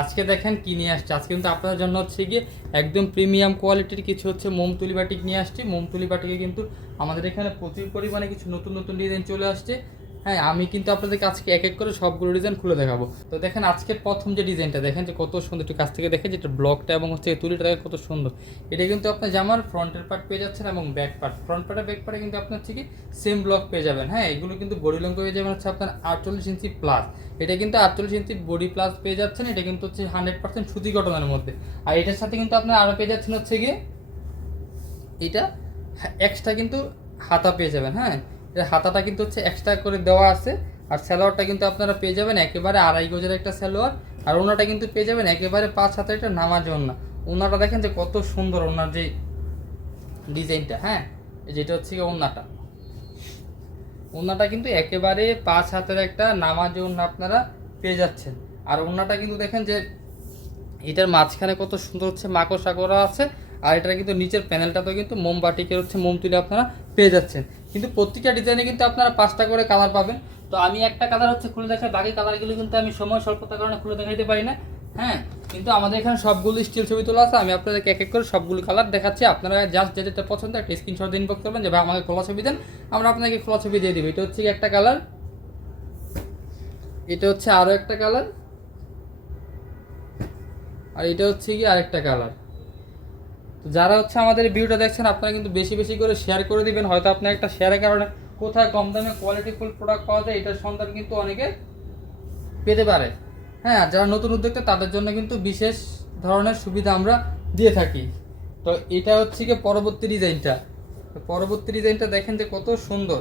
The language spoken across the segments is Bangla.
আজকে দেখেন কি নিয়ে আসছে। আজকে কিন্তু আপনাদের জন্য হচ্ছে গিয়ে একদম প্রিমিয়াম কোয়ালিটির কিছু হচ্ছে মোমতুলি বাটিক নিয়ে আসছি। মোমতুলি বাটিকে কিন্তু আমাদের এখানে প্রচুর পরিমাণে কিছু নতুন নতুন ডিজাইন চলে আসছে। হ্যাঁ, আমি কিন্তু আপনাদেরকে আজকে এক এক করে সবগুলো ডিজাইন খুলে দেখাবো। তো দেখেন আজকের প্রথম যে ডিজাইনটা দেখেন যে কত সুন্দর, একটু কাছ থেকে দেখেন যেটা ব্লকটা এবং হচ্ছে তুলিটা দেখেন কত সুন্দর। এটা কিন্তু আপনার জামার ফ্রন্টের পার্ট পেয়ে যাচ্ছেন এবং ব্যাক পার্ট, ফ্রন্ট পার্টে ব্যাক পার্টে কিন্তু আপনার হচ্ছে কি সেম ব্লক পেয়ে যাবেন। হ্যাঁ, এগুলো কিন্তু বডি লং পেয়ে যাবেন হচ্ছে আপনার 48 ইঞ্চি প্লাস। এটা কিন্তু 48 ইঞ্চি বডি প্লাস পেয়ে যাচ্ছেন। এটা কিন্তু হচ্ছে 100% সুতি কটনের মধ্যে। আর এটার সাথে কিন্তু আপনার আরও পেয়ে যাচ্ছেন হচ্ছে গিয়ে এটা এক্সট্রা কিন্তু হাতা পেয়ে যাবেন। হ্যাঁ, এটা হাতাটা কিন্তু হচ্ছে এক্সট্রা করে দেওয়া আছে। আর সালোয়ারটা কিন্তু আপনারা পেয়ে যাবেন একেবারে 2.5 গজের একটা সালোয়ার। আর ওনাটা কিন্তু পেয়ে যাবেন একেবারে 5 হাতের একটা নামাজ ওন্না। ওনাটা দেখেন যে কত সুন্দর, ওনার যে ডিজাইনটা। হ্যাঁ, যেটা হচ্ছে কি ওন্নাটা, ওন্নাটা কিন্তু একেবারে 5 হাতের একটা নামাজ ওন্না আপনারা পেয়ে যাচ্ছেন। আর ওন্নাটা কিন্তু দেখেন যে এটার মাঝখানে কত সুন্দর হচ্ছে মাকড়সা করা আছে। আর এটার কিন্তু নিচের প্যানেলটাতেও কিন্তু মোমবাটিকের হচ্ছে মোম তুলে আপনারা পেয়ে যাচ্ছেন। কিন্তু প্রত্যেকটা ডিজাইনে কিন্তু আপনারা 5টা করে কালার পাবেন। তো আমি একটা কালার হচ্ছে খুলে দেখাই, বাকি কালারগুলো কিন্তু আমি সময় স্বল্পতার কারণে খুলে দেখাইতে পারি না। হ্যাঁ, কিন্তু আমাদের এখানে সবগুলো স্টিল ছবি তোলা আছে। আমি আপনাদেরকে এক এক করে সবগুলো কালার দেখাচ্ছি। আপনারা জাস্ট যেটা পছন্দ একটা স্ক্রিনশট দিয়ে ইনবক্স করবেন যে ভাই আমাকে খোলা ছবি দেন, আমরা আপনাকে খোলা ছবি দিয়ে দেবো। এটা হচ্ছে একটা কালার, এটা হচ্ছে আরও একটা কালার, আর এটা হচ্ছে কি আরেকটা কালার। তো যারা হচ্ছে আমাদের ভিডিওটা দেখছেন আপনারা কিন্তু বেশি বেশি করে শেয়ার করে দিবেন। হয়তো আপনার একটা শেয়ারের কারণে কোথায় কম দামে কোয়ালিটিফুল প্রোডাক্ট পাওয়া যায় এটার সন্ধান কিন্তু অনেকে পেতে পারে। হ্যাঁ, আর যারা নতুন উদ্যোক্তা তাদের জন্য কিন্তু বিশেষ ধরনের সুবিধা আমরা দিয়ে থাকি। তো এটা হচ্ছে কি পরবর্তী ডিজাইনটা। পরবর্তী ডিজাইনটা দেখেন যে কত সুন্দর।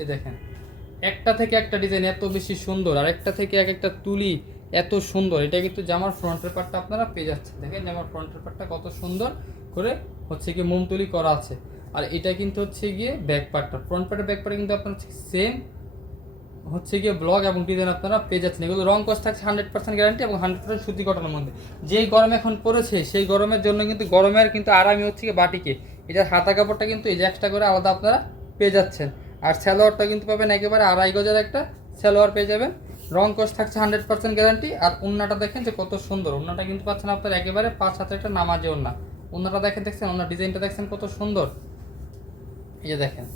এই দেখেন একটা থেকে একটা ডিজাইন এত বেশি সুন্দর, আর একটা থেকে এক একটা তুলি এত সুন্দর। এটা কিন্তু জামার ফ্রন্টের পার্টটা আপনারা পেয়ে যাচ্ছেন। দেখেন জামার ফ্রন্টের পার্টটা কত সুন্দর করে হচ্ছে গিয়ে মোম তুলি করা আছে। আর এটা কিন্তু হচ্ছে গিয়ে ব্যাক পার্টটা, ফ্রন্ট পার্টের ব্যাক পার্টে কিন্তু আপনার সেম হচ্ছে গিয়ে ব্লক এবং ডিজাইন আপনারা পেয়ে যাচ্ছেন। এগুলো রং কস থাকছে 100% গ্যারান্টি এবং 100% সুতি কটনের মধ্যে। যেই গরম এখন পড়েছে সেই গরমের জন্য কিন্তু গরমের কিন্তু আরামই হচ্ছে গিয়ে বাটিকে। এটার হাতা কাপড়টা কিন্তু এই যে এক্সট্রা করে আলাদা আপনারা পেয়ে যাচ্ছেন। আর সালোয়ারটা কিন্তু পাবেন একেবারে 2.5 গজের একটা সালোয়ার পেয়ে যাবেন। রং কস থাকছে 100% গ্যারান্টি। আর ওন্নাটা দেখেন যে কত সুন্দর, ওন্নাটা কিন্তু পাচ্ছেন আপনার একেবারে 5 হাতের একটা নামাজে ওন্না। ওন্নাটা দেখছেন, ওন্নার ডিজাইনটা দেখছেন কত সুন্দর। এই যে দেখেন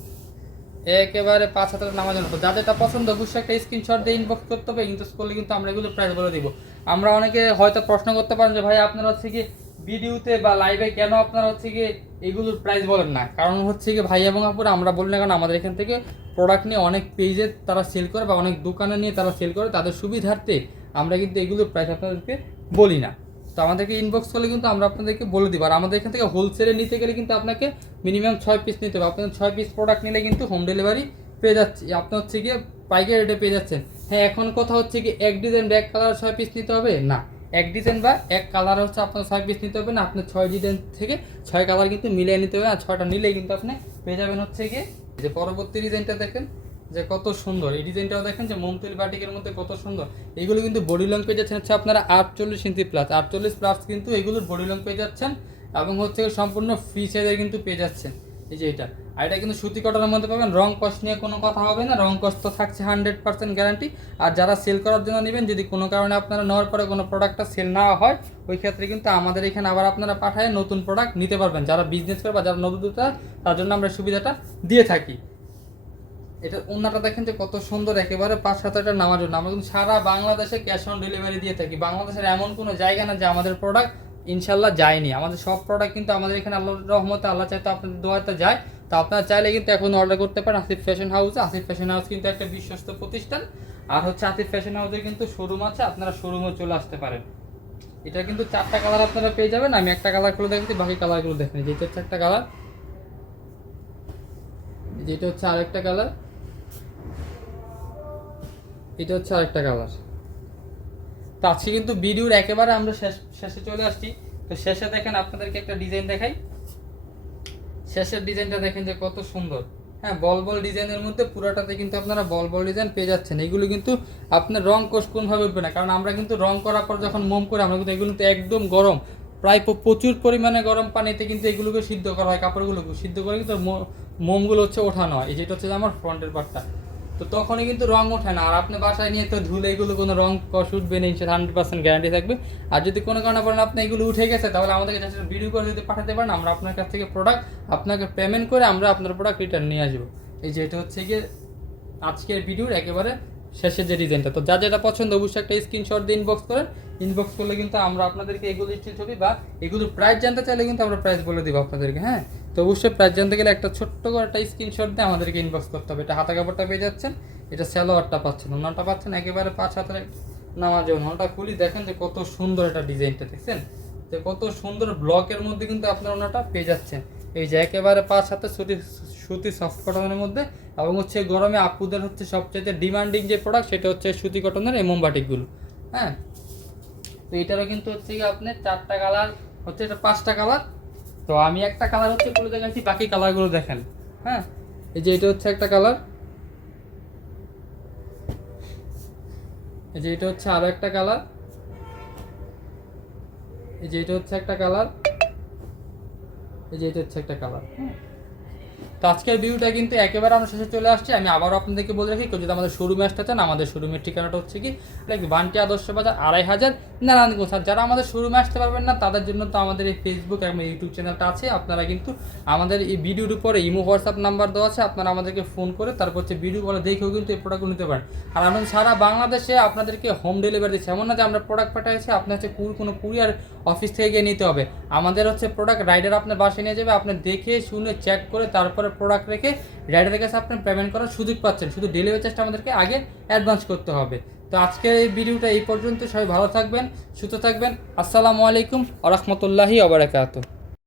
একেবারে 5 হাজার নামাজ জানো। যাদের এটা পছন্দ অবশ্যই একটা স্ক্রিনশট দিয়ে ইনবক্স করতে হবে। ইনবক্স করলে কিন্তু আমরা এগুলো প্রাইস বলে দিব। আমরা অনেকে হয়তো প্রশ্ন করতে পারেন যে ভাই আপনারা হচ্ছে কি ভিডিওতে বা লাইভে কেন আপনারা হচ্ছে কি এগুলোর প্রাইস বলেন না? কারণ হচ্ছে কি ভাই এবং আপুরা আমরা বলি না, কারণ আমাদের এখান থেকে প্রোডাক্ট নিয়ে অনেক পেজে তারা সেল করে বা অনেক দোকানে নিয়ে তারা সেল করে, তাদের সুবিধার্থে আমরা কিন্তু এগুলোর প্রাইস আপনাদেরকে বলি না। তো আমাদেরকে ইনবক্স করলে কিন্তু আমরা আপনাদেরকে বলে দিব। আর আমাদের এখান থেকে হোলসেলে নিতে গেলে কিন্তু আপনাকে মিনিমাম 6 পিস নিতে হবে। আপনার 6 পিস প্রোডাক্ট নিলে কিন্তু হোম ডেলিভারি পেয়ে যাচ্ছে, আপনার হচ্ছে গিয়ে পাইকারি রেটে পেয়ে যাচ্ছেন। হ্যাঁ, এখন কথা হচ্ছে কি এক ডিজাইন বা এক কালার 6 পিস নিতে হবে না, এক ডিজাইন বা এক কালার হচ্ছে আপনার 6 পিস নিতে হবে না, আপনার 6 ডিজাইন থেকে 6 কালার কিন্তু মিলিয়ে নিতে হবে। আর 6টা নিলেই কিন্তু আপনি পেয়ে যাবেন হচ্ছে গিয়ে যে পরবর্তী ডিজাইনটা দেখেন যে কত সুন্দর। এই ডিজাইনটাও দেখেন যে মোমতুল বাটিকের মধ্যে কত সুন্দর। এগুলো কিন্তু বডি লং পেয়ে যাচ্ছেন হচ্ছে আপনারা 48 ইঞ্চি প্লাস, 48 প্লাস কিন্তু এগুলোর বডি লং পেয়ে যাচ্ছেন এবং হচ্ছে সম্পূর্ণ ফ্রি সাইজের কিন্তু পেয়ে যাচ্ছেন। এই যে এটা, আর এটা কিন্তু সুতি কটনের মধ্যে পাবেন। রং কস্ট নিয়ে কোনো কথা হবে না, রং কস্ট তো থাকছে 100% গ্যারান্টি। আর যারা সেল করার জন্য নেবেন, যদি কোনো কারণে আপনারা নেওয়ার পরে কোনো প্রোডাক্টটা সেল না হয়, ওই ক্ষেত্রে কিন্তু আমাদের এখানে আবার আপনারা পাঠায় নতুন প্রোডাক্ট নিতে পারবেন। যারা বিজনেস করে বা যারা নতুনতা তার জন্য আমরা সুবিধাটা দিয়ে থাকি। এটা ওন্নাটা দেখেন যে কত সুন্দর, একেবারে 5 হাজার নামার জন্য আমরা কিন্তু সারা বাংলাদেশে ক্যাশ অন ডেলিভারি দিয়ে থাকি। বাংলাদেশের এমন কোনো জায়গা না যে আমাদের প্রোডাক্ট ইনশাল্লাহ যায়নি। আমাদের সব প্রোডাক্ট কিন্তু আমাদের এখানে আল্লাহর রহমতে, আল্লাহ চাইতে আপনাদের দোয়াতে যায়। তো আপনারা চাইলে কিন্তু এখন অর্ডার করতে পারেন আসিফ ফ্যাশন হাউসে। আসিফ ফ্যাশন হাউস কিন্তু একটা বিশ্বস্ত প্রতিষ্ঠান। আর হচ্ছে আসিফ ফ্যাশন হাউসের কিন্তু শোরুম আছে, আপনারা শোরুমে চলে আসতে পারেন। এটা কিন্তু 4টা কালার আপনারা পেয়ে যাবেন। আমি একটা কালার খুলে দেখছি, বাকি কালারগুলো দেখেন। যেটা হচ্ছে একটা কালার, যেটা হচ্ছে আরেকটা কালার, এটা হচ্ছে আরেকটা কালার। তো আজকে কিন্তু ভিডিওর একেবারে আমরা শেষে চলে আসছি। তো শেষে দেখেন আপনাদেরকে একটা ডিজাইন দেখাই। শেষের ডিজাইনটা দেখেন যে কত সুন্দর। হ্যাঁ, বল বল ডিজাইনের মধ্যে পুরাটাতে কিন্তু আপনারা বল বল ডিজাইন পেয়ে যাচ্ছেন। এগুলো কিন্তু আপনার রং কোষ কোনোভাবে উঠবে না, কারণ আমরা কিন্তু রং করার পর যখন মোম করে আমরা কিন্তু এগুলো তো একদম গরম, প্রায় প্রচুর পরিমাণে গরম পানিতে কিন্তু এগুলোকে সিদ্ধ করা হয়। কাপড়গুলোকে সিদ্ধ করে কিন্তু মোমগুলো হচ্ছে ওঠানো হয়। এই যেটা হচ্ছে আমার ফ্রন্টের পার্টটা। তো তখনই কিন্তু রং ওঠে না। আর আপনি বাসায় নিয়ে তো ধুলে এগুলো কোনো রং কষ উঠবে না, 100% গ্যারান্টি থাকবে। আর যদি কোনো কারণে বলেন আপনি এগুলো উঠে গেছে, তাহলে আমাদেরকে জাস্ট ভিডিও করে যদি পাঠাতে পারেন, আমরা আপনার কাছ থেকে প্রোডাক্ট আপনাকে পেমেন্ট করে আমরা আপনার প্রোডাক্ট রিটার্ন নিয়ে আসবো। এই যে এটা হচ্ছে গিয়ে আজকের ভিডিওর একেবারে শেষের যে ডিজাইনটা। তো যা যেটা পছন্দ অবশ্যই একটা স্ক্রিনশট দিয়ে ইনবক্স করেন। ইনবক্স করলে কিন্তু আমরা আপনাদেরকে এগুলো স্টিল ছবি বা এগুলোর প্রাইস জানতে চাইলে কিন্তু আমরা প্রাইস বলে দিব আপনাদেরকে। হ্যাঁ, তো অবশ্যই প্রাইস জানতে গেলে একটা ছোট্ট করে একটা স্ক্রিনশট দিয়ে আমাদেরকে ইনবক্স করতে হবে। এটা হাতা কাপড়টা পেয়ে যাচ্ছেন, এটা সালোয়ারটা পাচ্ছেন, ওনাটা পাচ্ছেন একেবারে 5 হাতের নামাজ। ওনাটা খুলি দেখেন যে কত সুন্দর এটা ডিজাইনটা, দেখছেন যে কত সুন্দর ব্লকের মধ্যে কিন্তু আপনার ওনাটা পেয়ে যাচ্ছেন। এই যে একেবারে 5 হাতের সুতি সফট কটনের মধ্যে, এবং হচ্ছে গরমে আপুদের হচ্ছে সবচেয়ে ডিমান্ডিং যে প্রোডাক্ট সেটা হচ্ছে সুতি কটনের এই মোমবাটিকগুলো। হ্যাঁ, তো এটারও কিন্তু হচ্ছে কি আপনার 4টা কালার হচ্ছে, এটা 5টা কালার। তো আমি একটা কালার হচ্ছে খুলে দেখাচ্ছি, বাকি কালারগুলো দেখেন। হ্যাঁ, এই যে এটা হচ্ছে একটা কালার, এই যে এটা হচ্ছে আরো একটা কালার, এই যে এটা হচ্ছে একটা কালার, এই যে এটা হচ্ছে একটা কালার। তো আজকের ভিডিওটা কিন্তু একেবারে আমরা শেষে চলে আসছি। আমি আবারও আপনাদেরকে বলে রাখি, কেউ যদি আমাদের শোরুমে আসতে চান, আমাদের শোরুমের ঠিকানাটা হচ্ছে কি লাইক বান্টি আদর্শ বাজার 2500 নারায়ণগঞ্জ। আর যারা আমাদের শোরুমে আসতে পারবেন না, তাদের জন্য তো আমাদের এই ফেসবুক এবং ইউটিউব চ্যানেলটা আছে। আপনারা কিন্তু আমাদের এই ভিডিওর উপরে ইমো হোয়াটসঅ্যাপ নাম্বার দেওয়া আছে, আপনারা আমাদেরকে ফোন করে তারপর হচ্ছে ভিডিও বলে দেখেও কিন্তু এই প্রোডাক্টগুলো নিতে পারেন। আর আমরা সারা বাংলাদেশে আপনাদেরকে হোম ডেলিভারি দিচ্ছি। এমন না যে আমরা প্রোডাক্ট পাঠাচ্ছি আপনার হচ্ছে কোনো কুরিয়ার অফিস থেকে গিয়ে নিতে হবে। আমাদের হচ্ছে প্রোডাক্ট রাইডার আপনার বাসায় নিয়ে যাবে, আপনি দেখে শুনে চেক করে তারপরে প্রোডাক্ট রেখে রাইডারের কাছে আপনি পেমেন্ট করার সুযোগ পাচ্ছেন। শুধু ডেলিভারি চার্জটা আমাদেরকে আগে অ্যাডভান্স করতে হবে। তো আজকের এই ভিডিওটা এই পর্যন্ত। সবাই ভালো থাকবেন, সুস্থ থাকবেন। আসসালামু আলাইকুম ওয়া রাহমাতুল্লাহি ওয়া বারাকাতুহু।